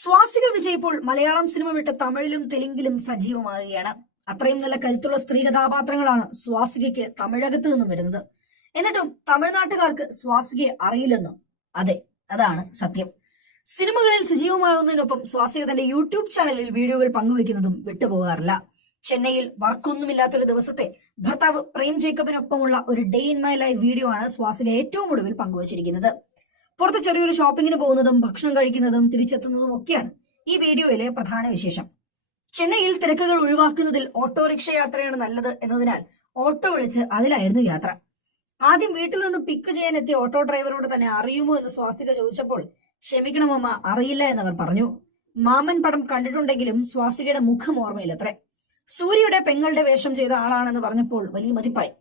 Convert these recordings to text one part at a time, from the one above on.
സ്വാസിക വിജയ് ഇപ്പോൾ മലയാളം സിനിമ വിട്ട് തമിഴിലും തെലുങ്കിലും സജീവമാകുകയാണ് അത്രയും നല്ല കരുത്തുള്ള സ്ത്രീ കഥാപാത്രങ്ങളാണ് സ്വാസികയ്ക്ക് തമിഴകത്ത് നിന്നും വരുന്നത് എന്നിട്ടും തമിഴ്നാട്ടുകാർക്ക് സ്വാസികയെ അറിയില്ലെന്നും അതെ അതാണ് സത്യം. സിനിമകളിൽ സജീവമാകുന്നതിനൊപ്പം സ്വാസിക തന്റെ യൂട്യൂബ് ചാനലിൽ വീഡിയോകൾ പങ്കുവെക്കുന്നതും വിട്ടുപോകാറില്ല. ചെന്നൈയിൽ വർക്കൊന്നുമില്ലാത്തൊരു ദിവസത്തെ ഭർത്താവ് പ്രേം ജേക്കബിനൊപ്പമുള്ള ഒരു day in my life video ആണ് സ്വാസിക ഏറ്റവും ഒടുവിൽ പങ്കുവച്ചിരിക്കുന്നത്. പുറത്ത് ചെറിയൊരു ഷോപ്പിങ്ങിന് പോകുന്നതും ഭക്ഷണം കഴിക്കുന്നതും തിരിച്ചെത്തുന്നതും ഒക്കെയാണ് ഈ വീഡിയോയിലെ പ്രധാന വിശേഷം. ചെന്നൈയിൽ തിരക്കുകൾ ഒഴിവാക്കുന്നതിൽ ഓട്ടോറിക്ഷ യാത്രയാണ് നല്ലത് എന്നതിനാൽ ഓട്ടോ വിളിച്ച് അതിലായിരുന്നു യാത്ര. ആദ്യം വീട്ടിൽ നിന്ന് പിക്ക് ചെയ്യാൻ എത്തിയ ഓട്ടോ ഡ്രൈവറോട് തന്നെ അറിയുമോ എന്ന് സ്വാസിക ചോദിച്ചപ്പോൾ ക്ഷമിക്കണമമ്മ അറിയില്ല എന്നവർ പറഞ്ഞു. മാമൻ പടം കണ്ടിട്ടുണ്ടെങ്കിലും സ്വാസികയുടെ മുഖം ഓർമ്മയില്ലത്രേ സൂര്യയുടെ പെങ്ങളുടെ വേഷം ചെയ്ത ആളാണെന്ന് പറഞ്ഞപ്പോൾ വലിയ മതിപ്പായി.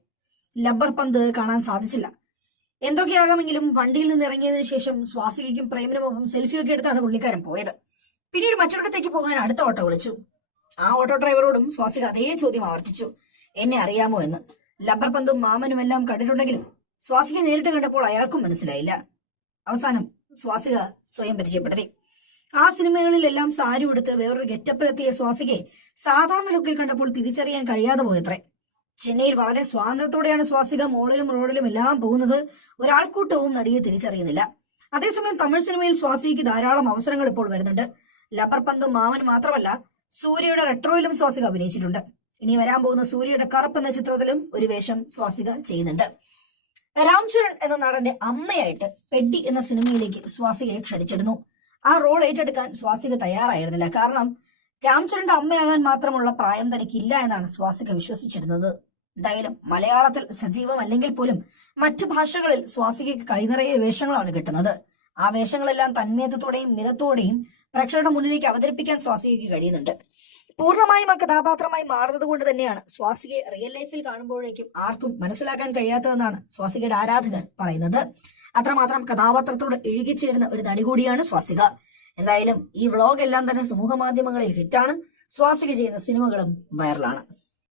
ലബ്ബർ പന്ത് കാണാൻ സാധിച്ചില്ല. എന്തൊക്കെയാകാമെങ്കിലും വണ്ടിയിൽ നിന്ന് ഇറങ്ങിയതിനു ശേഷം സ്വാസികയ്ക്കും പ്രേമിനുമൊപ്പം സെൽഫിയൊക്കെ എടുത്താണ് പുള്ളിക്കാരൻ പോയത്. പിന്നീട് മറ്റൊരിടത്തേക്ക് പോകാൻ അടുത്ത ഓട്ടോ വിളിച്ചു. ആ ഓട്ടോ ഡ്രൈവറോടും സ്വാസിക അതേ ചോദ്യം ആവർത്തിച്ചു. എന്നെ അറിയാമോ എന്ന്? ലബ്ബർ പന്തും മാമനും എല്ലാം കണ്ടിട്ടുണ്ടെങ്കിലും സ്വാസിക നേരിട്ട് കണ്ടപ്പോൾ അയാൾക്കും മനസ്സിലായില്ല. അവസാനം സ്വാസിക സ്വയം പരിചയപ്പെടുത്തി. ആ സിനിമകളിലെല്ലാം സാരി ഉടുത്ത് വേറൊരു ഗെറ്റപ്പിലെത്തിയ സ്വാസികയെ സാധാരണ ലുക്കിൽ കണ്ടപ്പോൾ തിരിച്ചറിയാൻ കഴിയാതെ പോയത്രേ. ചെന്നൈയിൽ വളരെ സ്വാതന്ത്ര്യത്തോടെയാണ് സ്വാസിക മോളിലും റോഡിലും എല്ലാം പോകുന്നത്. ഒരാൾക്കൂട്ടവും നടിയെ തിരിച്ചറിയുന്നില്ല. അതേസമയം തമിഴ് സിനിമയിൽ സ്വാസികയ്ക്ക് ധാരാളം അവസരങ്ങൾ ഇപ്പോൾ വരുന്നുണ്ട്. ലബർ പന്തും മാമൻ മാത്രമല്ല സൂര്യയുടെ റെട്രോയിലും സ്വാസിക അഭിനയിച്ചിട്ടുണ്ട്. ഇനി വരാൻ പോകുന്ന സൂര്യയുടെ കറുപ്പ് എന്ന ചിത്രത്തിലും ഒരു വേഷം സ്വാസിക ചെയ്യുന്നുണ്ട്. രാംചരൺ എന്ന നടന്റെ അമ്മയായിട്ട് പെഡ്ഡി എന്ന സിനിമയിലേക്ക് സ്വാസികയെ ക്ഷണിച്ചിരുന്നു. ആ റോൾ ഏറ്റെടുക്കാൻ സ്വാസിക തയ്യാറായിരുന്നില്ല. കാരണം രാംചരന്റെ അമ്മയാകാൻ മാത്രമുള്ള പ്രായം തനിക്കില്ല എന്നാണ് സ്വാസിക വിശ്വസിച്ചിരുന്നത്. എന്തായാലും മലയാളത്തിൽ സജീവമല്ലെങ്കിൽ പോലും മറ്റു ഭാഷകളിൽ സ്വാസികയ്ക്ക് കൈനിറയെ വേഷങ്ങളാണ് കിട്ടുന്നത്. ആ വേഷങ്ങളെല്ലാം തന്മേധത്തോടെയും മിതത്തോടെയും പ്രേക്ഷകരുടെ മുന്നിലേക്ക് അവതരിപ്പിക്കാൻ സ്വാസികയ്ക്ക് കഴിയുന്നുണ്ട്. പൂർണമായും ആ കഥാപാത്രമായി മാറുന്നത് കൊണ്ട് തന്നെയാണ് സ്വാസികയെ റിയൽ ലൈഫിൽ കാണുമ്പോഴേക്കും ആർക്കും മനസ്സിലാക്കാൻ കഴിയാത്തതെന്നാണ് സ്വാസികയുടെ ആരാധകർ പറയുന്നത്. അത്രമാത്രം കഥാപാത്രത്തോട് ഇഴുകിച്ചേരുന്ന ഒരു നടി കൂടിയാണ് സ്വാസിക. എന്തായാലും ഈ വ്ളോഗ് എല്ലാം തന്നെ സമൂഹ മാധ്യമങ്ങളിൽ ഹിറ്റാണ്. സ്വാസിക ചെയ്യുന്ന സിനിമകളും വൈറലാണ്